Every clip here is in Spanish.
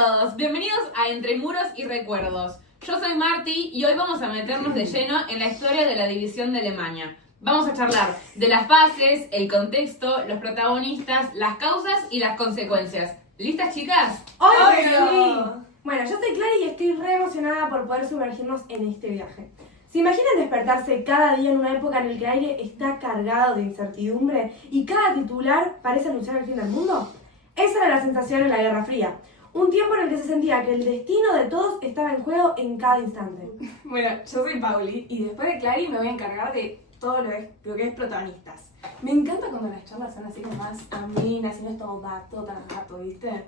todos, bienvenidos a Entre Muros y Recuerdos. Yo soy Marti y hoy vamos a meternos de lleno en la historia de la división de Alemania. Vamos a charlar de las fases, el contexto, los protagonistas, las causas y las consecuencias. ¿Listas, chicas? ¡Obvio! Bueno, yo soy Clary y estoy re emocionada por poder sumergirnos en este viaje. ¿Se imaginan despertarse cada día en una época en la que el aire está cargado de incertidumbre y cada titular parece anunciar el fin del mundo? Esa era la sensación en la Guerra Fría. Un tiempo en el que se sentía que el destino de todos estaba en juego en cada instante. Bueno, yo soy Pauli y después de Clary me voy a encargar de todo lo que es protagonistas. Me encanta cuando las charlas son así como más amenas y no es todo tan rato, ¿viste?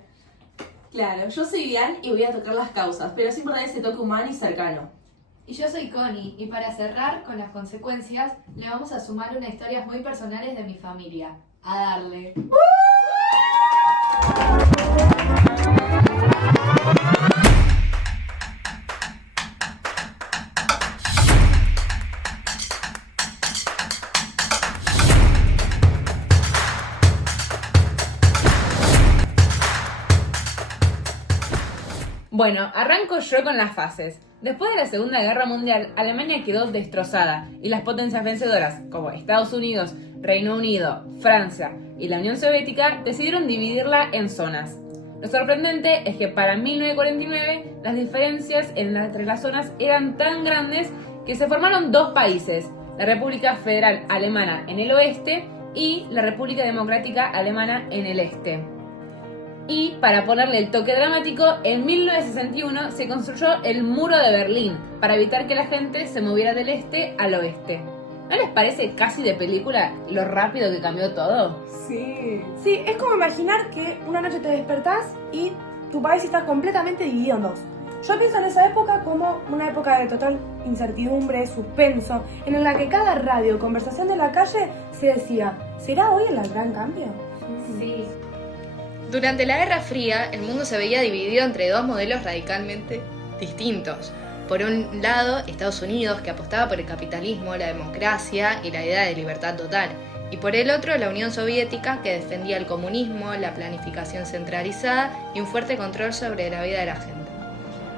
Claro, yo soy Bian y voy a tocar las causas, pero sin perder ese toque humano y cercano. Y yo soy Connie, y para cerrar con las consecuencias, le vamos a sumar unas historias muy personales de mi familia. A darle. Bueno, arranco yo con las fases. Después de la Segunda Guerra Mundial, Alemania quedó destrozada y las potencias vencedoras, como Estados Unidos, Reino Unido, Francia y la Unión Soviética, decidieron dividirla en zonas. Lo sorprendente es que para 1949 las diferencias entre las zonas eran tan grandes que se formaron dos países, la República Federal Alemana en el oeste y la República Democrática Alemana en el este. Y para ponerle el toque dramático, en 1961 se construyó el Muro de Berlín para evitar que la gente se moviera del este al oeste. ¿No les parece casi de película lo rápido que cambió todo? Sí. Sí, es como imaginar que una noche te despertás y tu país está completamente dividido en dos. Yo pienso en esa época como una época de total incertidumbre, suspenso, en la que cada radio o conversación de la calle se decía, ¿será hoy el gran cambio? Sí. Durante la Guerra Fría, el mundo se veía dividido entre dos modelos radicalmente distintos. Por un lado, Estados Unidos, que apostaba por el capitalismo, la democracia y la idea de libertad total. Y por el otro, la Unión Soviética, que defendía el comunismo, la planificación centralizada y un fuerte control sobre la vida de la gente.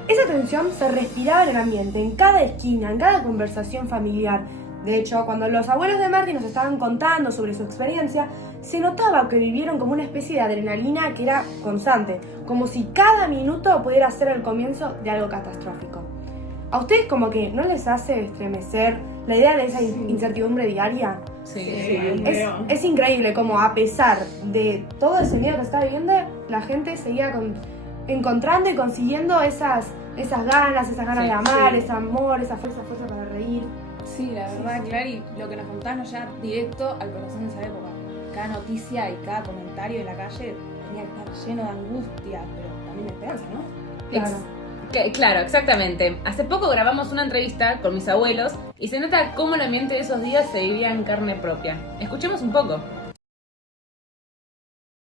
Esa tensión se respiraba en el ambiente, en cada esquina, en cada conversación familiar. De hecho, cuando los abuelos de Marty nos estaban contando sobre su experiencia, se notaba que vivieron como una especie de adrenalina que era constante, como si cada minuto pudiera ser el comienzo de algo catastrófico. ¿A ustedes como que no les hace estremecer la idea de esa incertidumbre diaria? Sí. Es increíble como a pesar de todo ese miedo que está viviendo, la gente seguía encontrando y consiguiendo esas ganas de amar, ese amor, esa fuerza para reír. Sí, la verdad, Clary, lo que nos contás nos lleva directo al corazón de esa época. Cada noticia y cada comentario en la calle tenía que estar lleno de angustia, pero también de esperanza, ¿no? Claro. Claro, exactamente. Hace poco grabamos una entrevista con mis abuelos y se nota cómo el ambiente de esos días se vivía en carne propia. Escuchemos un poco.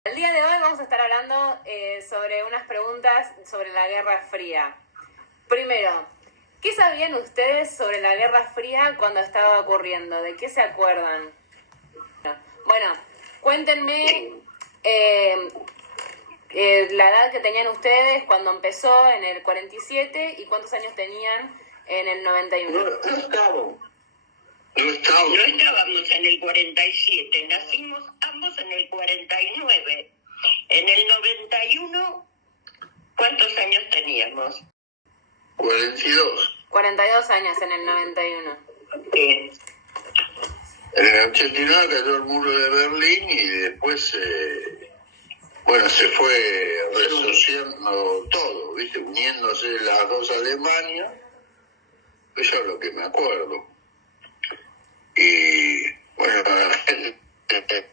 El día de hoy vamos a estar hablando sobre unas preguntas sobre la Guerra Fría. Primero, ¿qué sabían ustedes sobre la Guerra Fría cuando estaba ocurriendo? ¿De qué se acuerdan? Bueno, cuéntenme la edad que tenían ustedes cuando empezó en el 47 y cuántos años tenían en el 91. No estábamos en el 47, nacimos ambos en el 49. En el 91, ¿cuántos años teníamos? 42. 42 años en el 91. Sí. En el 89 cayó el muro de Berlín y después, se fue resociando todo, ¿viste? Uniéndose las dos Alemanias. Eso es lo que me acuerdo. Y, bueno,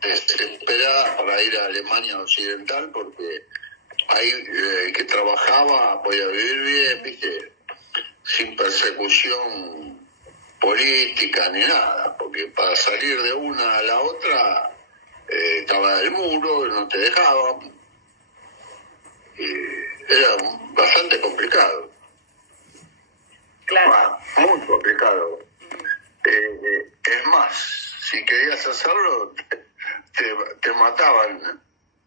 desesperada para ir a Alemania Occidental porque ahí el que trabajaba podía vivir bien, ¿viste? Sin persecución política ni nada, porque para salir de una a la otra estaba el muro, no te dejaban, era bastante complicado. Claro. Muy complicado. Es más, si querías hacerlo, te mataban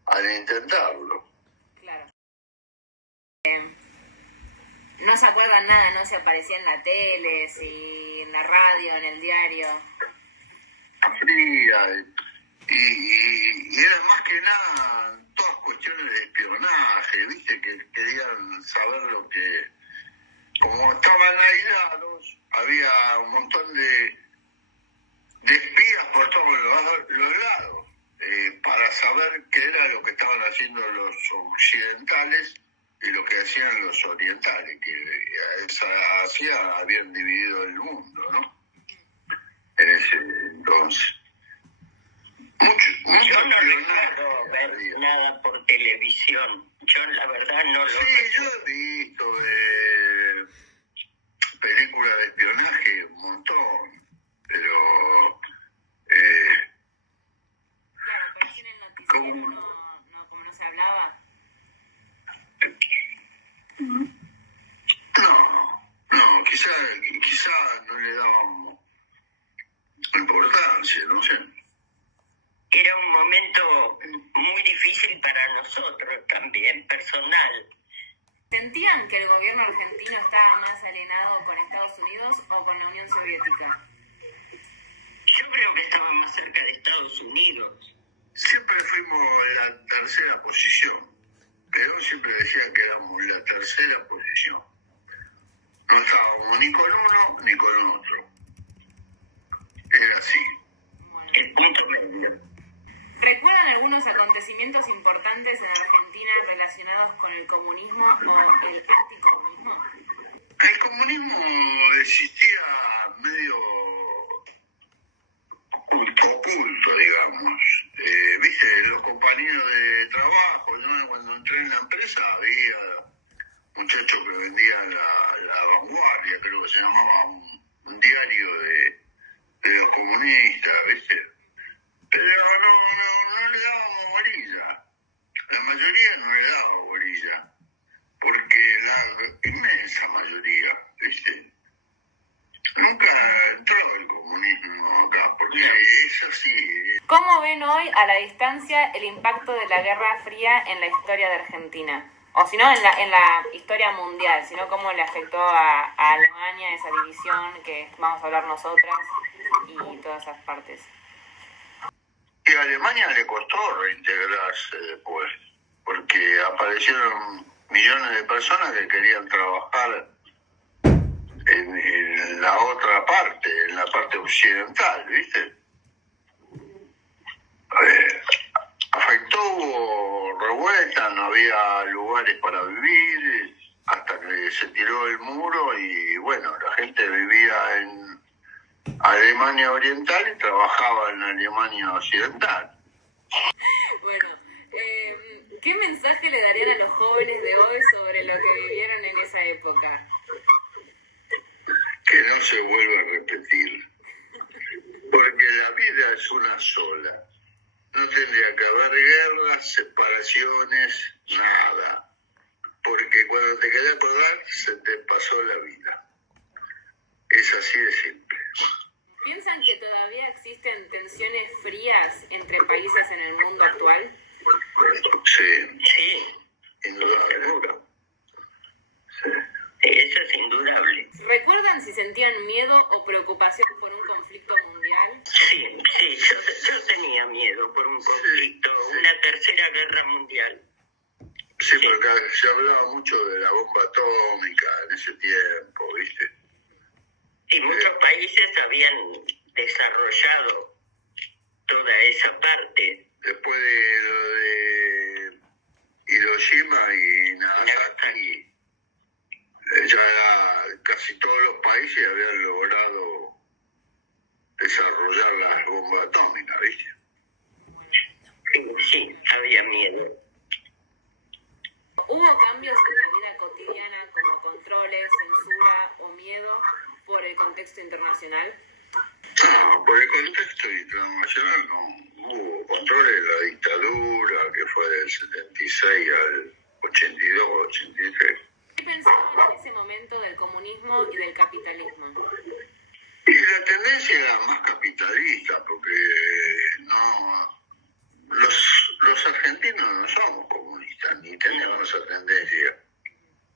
al intentarlo. Claro. no se acuerdan nada, no se aparecía en la tele, si en la radio, en el diario. Fría, y era más que nada todas cuestiones de espionaje, viste, que querían saber lo que, como estaban aislados, había un montón de espías por todos los lados, para saber qué era lo que estaban haciendo los occidentales y lo que hacían los orientales, que así habían dividido el mundo, ¿no? En ese entonces. Yo no recuerdo ver nada por televisión. Yo la verdad no lo Sí, yo he visto películas de espionaje un montón, pero Claro, pero así en el noticiero como no se hablaba. no, quizá no le dábamos importancia, no sé. Era un momento muy difícil para nosotros también, personal. ¿Sentían que el gobierno argentino estaba más alienado con Estados Unidos o con la Unión Soviética? Yo creo que estaba más cerca de Estados Unidos. Siempre fuimos la tercera posición. Perón siempre decía que éramos la tercera posición. No estábamos ni con uno ni con otro. Era así. El punto medio. ¿Recuerdan algunos acontecimientos importantes en Argentina relacionados con el comunismo o el anticomunismo? El comunismo existía medio oculto, digamos. Viste, los compañeros de trabajo, ¿no? Cuando entré en la empresa había muchachos que vendían la Vanguardia, creo que se llamaba, un diario de los comunistas, ¿viste? Pero no le dábamos bolilla. La mayoría no le daba bolilla. Porque la inmensa mayoría, ¿viste? Nunca entró el comunismo acá, porque es así. ¿Cómo ven hoy a la distancia el impacto de la Guerra Fría en la historia de Argentina? O si no, en la historia mundial, sino cómo le afectó a Alemania esa división que vamos a hablar nosotras y todas esas partes. Y a Alemania le costó reintegrarse después, porque aparecieron millones de personas que querían trabajar en la otra parte, en la parte occidental, ¿viste? Afectó, hubo revueltas, no había lugares para vivir, hasta que se tiró el muro y bueno, la gente vivía en Alemania Oriental y trabajaba en Alemania Occidental. Bueno, ¿qué mensaje le darían a los jóvenes de hoy sobre lo que vivieron en esa época? Que no se vuelva a repetir, porque la vida es una sola. No tendría que haber guerras, separaciones, nada. Porque cuando te querés acordar, se te pasó la vida. Es así de simple. ¿Piensan que todavía existen tensiones frías entre países en el mundo actual? Sí, indudable. Sí. Eso es indudable. ¿Recuerdan si sentían miedo o preocupación por un conflicto mundial? Sí, yo tenía miedo por un conflicto, una tercera guerra mundial. Sí, porque se hablaba mucho de la bomba atómica en ese tiempo, ¿viste? Y muchos países habían desarrollado toda esa parte. Después de lo de Hiroshima y Nagasaki, ya casi todos los países habían logrado desarrollar las bombas atómicas, ¿viste? Sí, había miedo. ¿Hubo cambios en la vida cotidiana como controles, censura o miedo por el contexto internacional? No, por el contexto internacional no hubo controles de la dictadura, que fue del 76 al 82, 83. ¿Qué pensaban en ese momento del comunismo y del capitalismo? Y la tendencia era más capitalista, porque los argentinos no somos comunistas, ni tenemos esa tendencia,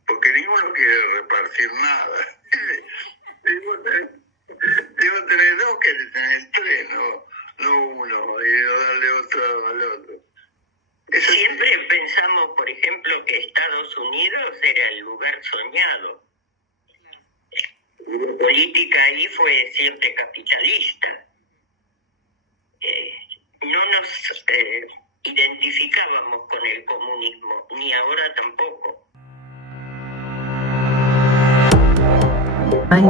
porque ninguno quiere Estados Unidos era el lugar soñado. La política ahí fue siempre capitalista. No nos identificábamos con el comunismo, ni ahora tampoco.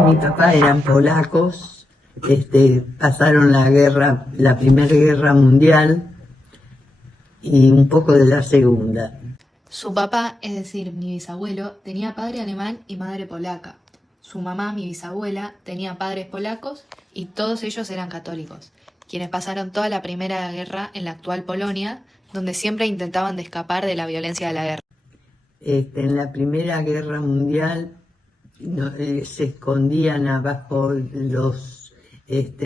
Mi papá eran polacos, pasaron la Primera Guerra Mundial y un poco de la Segunda. Su papá, es decir, mi bisabuelo, tenía padre alemán y madre polaca. Su mamá, mi bisabuela, tenía padres polacos y todos ellos eran católicos, quienes pasaron toda la Primera Guerra en la actual Polonia, donde siempre intentaban de escapar de la violencia de la guerra. En la Primera Guerra Mundial se escondían abajo los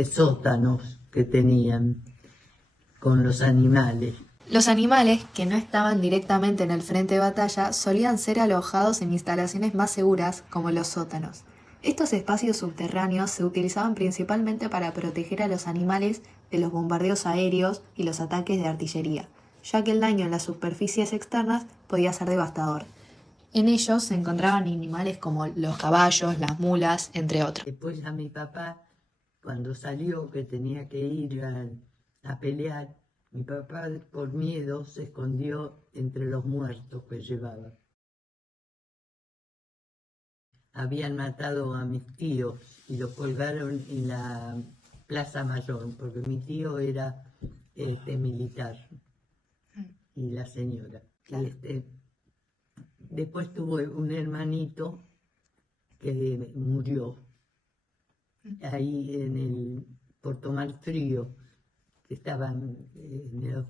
sótanos que tenían con los animales. Los animales, que no estaban directamente en el frente de batalla, solían ser alojados en instalaciones más seguras, como los sótanos. Estos espacios subterráneos se utilizaban principalmente para proteger a los animales de los bombardeos aéreos y los ataques de artillería, ya que el daño en las superficies externas podía ser devastador. En ellos se encontraban animales como los caballos, las mulas, entre otros. Después a mi papá, cuando salió que tenía que ir a pelear, mi papá por miedo se escondió entre los muertos que llevaba. Habían matado a mis tíos y los colgaron en la Plaza Mayor, porque mi tío era militar y la señora. Claro. Después tuve un hermanito que murió ahí en el Puerto Malfrío, que estaban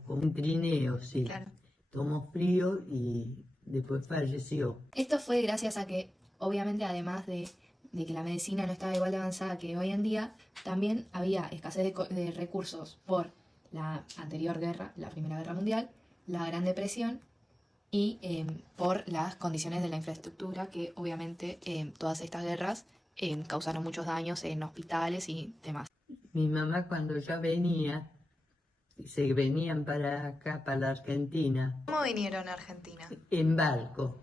con trineos, sí. Claro. Tomó frío y después falleció. Esto fue gracias a que, obviamente, además de que la medicina no estaba igual de avanzada que hoy en día, también había escasez de recursos por la anterior guerra, la Primera Guerra Mundial, la Gran Depresión y por las condiciones de la infraestructura que, obviamente, todas estas guerras causaron muchos daños en hospitales y demás. Mi mamá, cuando ya venía, se venían para acá, para la Argentina, ¿Cómo vinieron a Argentina? en barco,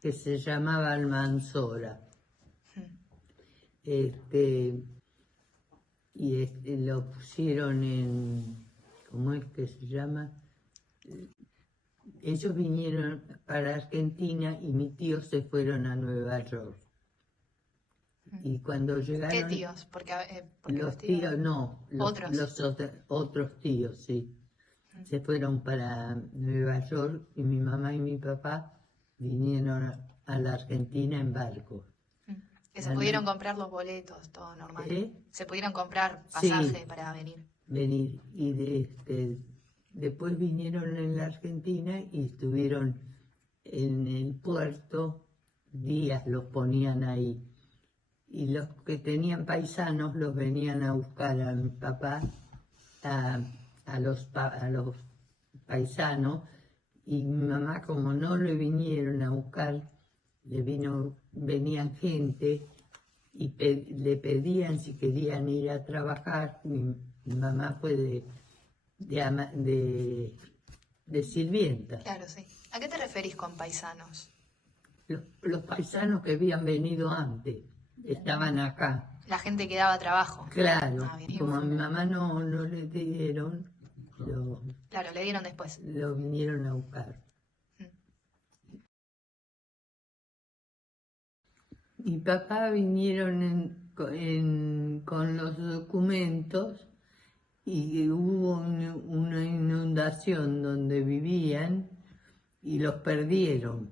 que se llamaba Almanzora. Lo pusieron en, ¿cómo es que se llama? Ellos vinieron para Argentina y mis tíos se fueron a Nueva York. Y cuando llegaron... ¿Qué tíos? Porque los tíos, no, ¿Otros? los otros tíos, sí. Se fueron para Nueva York y mi mamá y mi papá vinieron a la Argentina en barco. Que se pudieron comprar los boletos, todo normal. Se pudieron comprar Sí. pasaje para venir. Y después vinieron en la Argentina y estuvieron en el puerto, días los ponían ahí. Y los que tenían paisanos los venían a buscar a mi papá, a los paisanos, y mi mamá, como no le vinieron a buscar, venían gente y le pedían si querían ir a trabajar. Mi mamá fue de sirvienta. Claro, sí. ¿A qué te referís con paisanos? Los paisanos que habían venido antes estaban acá. La gente que daba trabajo. Claro, Ah, bien. como a mi mamá no le dieron, Claro, le dieron después. lo vinieron a buscar. Mi papá vinieron con los documentos y hubo una inundación donde vivían y los perdieron.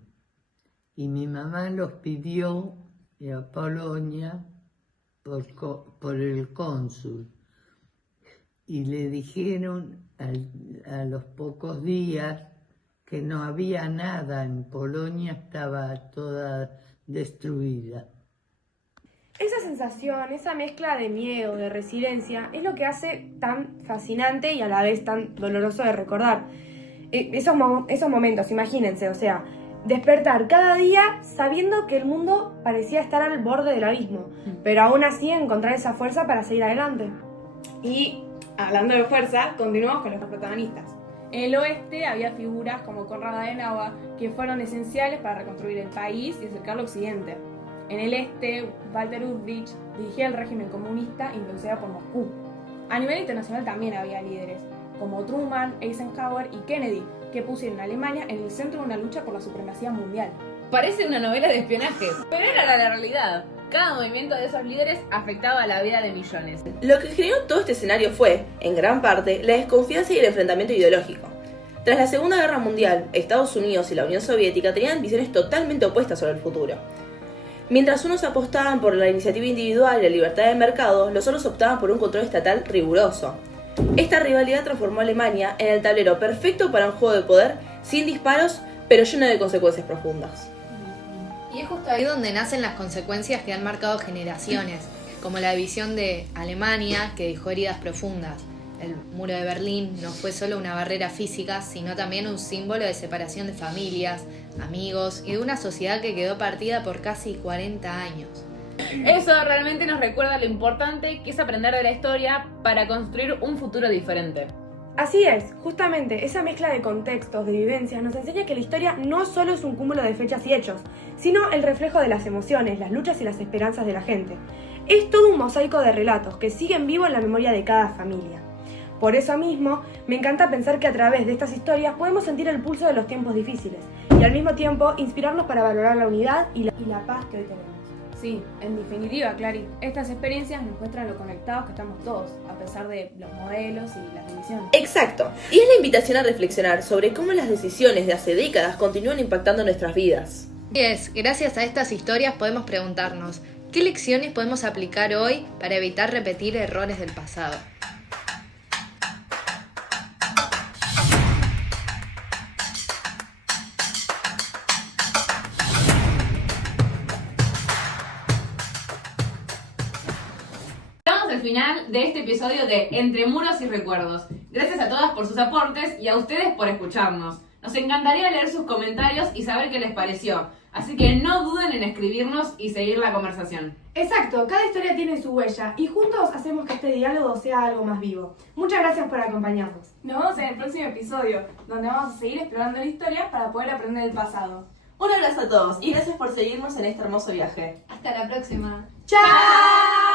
Y mi mamá los pidió a Polonia por el cónsul. Y le dijeron a los pocos días que no había nada en Polonia, estaba toda destruida. Esa sensación, esa mezcla de miedo, de resiliencia, es lo que hace tan fascinante y a la vez tan doloroso de recordar. Esos momentos, imagínense, o sea, despertar cada día sabiendo que el mundo parecía estar al borde del abismo, pero aún así encontrar esa fuerza para seguir adelante. Y hablando de fuerza, continuamos con los protagonistas. En el oeste había figuras como Konrad Adenauer que fueron esenciales para reconstruir el país y acercarlo a Occidente. En el este, Walter Ulbricht dirigía el régimen comunista influenciado por Moscú. A nivel internacional también había líderes, como Truman, Eisenhower y Kennedy, que pusieron a Alemania en el centro de una lucha por la supremacía mundial. Parece una novela de espionaje, pero era la realidad. Cada movimiento de esos líderes afectaba la vida de millones. Lo que generó todo este escenario fue, en gran parte, la desconfianza y el enfrentamiento ideológico. Tras la Segunda Guerra Mundial, Estados Unidos y la Unión Soviética tenían visiones totalmente opuestas sobre el futuro. Mientras unos apostaban por la iniciativa individual y la libertad de mercado, los otros optaban por un control estatal riguroso. Esta rivalidad transformó a Alemania en el tablero perfecto para un juego de poder sin disparos, pero lleno de consecuencias profundas. Y es justo ahí donde nacen las consecuencias que han marcado generaciones, como la división de Alemania, que dejó heridas profundas. El muro de Berlín no fue solo una barrera física, sino también un símbolo de separación de familias, amigos y de una sociedad que quedó partida por casi 40 años. Eso realmente nos recuerda lo importante que es aprender de la historia para construir un futuro diferente. Así es, justamente esa mezcla de contextos, de vivencias, nos enseña que la historia no solo es un cúmulo de fechas y hechos, sino el reflejo de las emociones, las luchas y las esperanzas de la gente. Es todo un mosaico de relatos que siguen vivos en la memoria de cada familia. Por eso mismo, me encanta pensar que a través de estas historias podemos sentir el pulso de los tiempos difíciles y al mismo tiempo inspirarnos para valorar la unidad y la paz que hoy tenemos. Sí, en definitiva, Clary, estas experiencias nos muestran lo conectados que estamos todos, a pesar de los modelos y las divisiones. Exacto, y es la invitación a reflexionar sobre cómo las decisiones de hace décadas continúan impactando nuestras vidas. Y gracias a estas historias podemos preguntarnos, ¿qué lecciones podemos aplicar hoy para evitar repetir errores del pasado? Al final de este episodio de Entre Muros y Recuerdos. Gracias a todas por sus aportes y a ustedes por escucharnos. Nos encantaría leer sus comentarios y saber qué les pareció. Así que no duden en escribirnos y seguir la conversación. Exacto, cada historia tiene su huella y juntos hacemos que este diálogo sea algo más vivo. Muchas gracias por acompañarnos. Nos vemos en el próximo episodio, donde vamos a seguir explorando la historia para poder aprender del pasado. Un abrazo a todos y gracias por seguirnos en este hermoso viaje. Hasta la próxima. ¡Chao!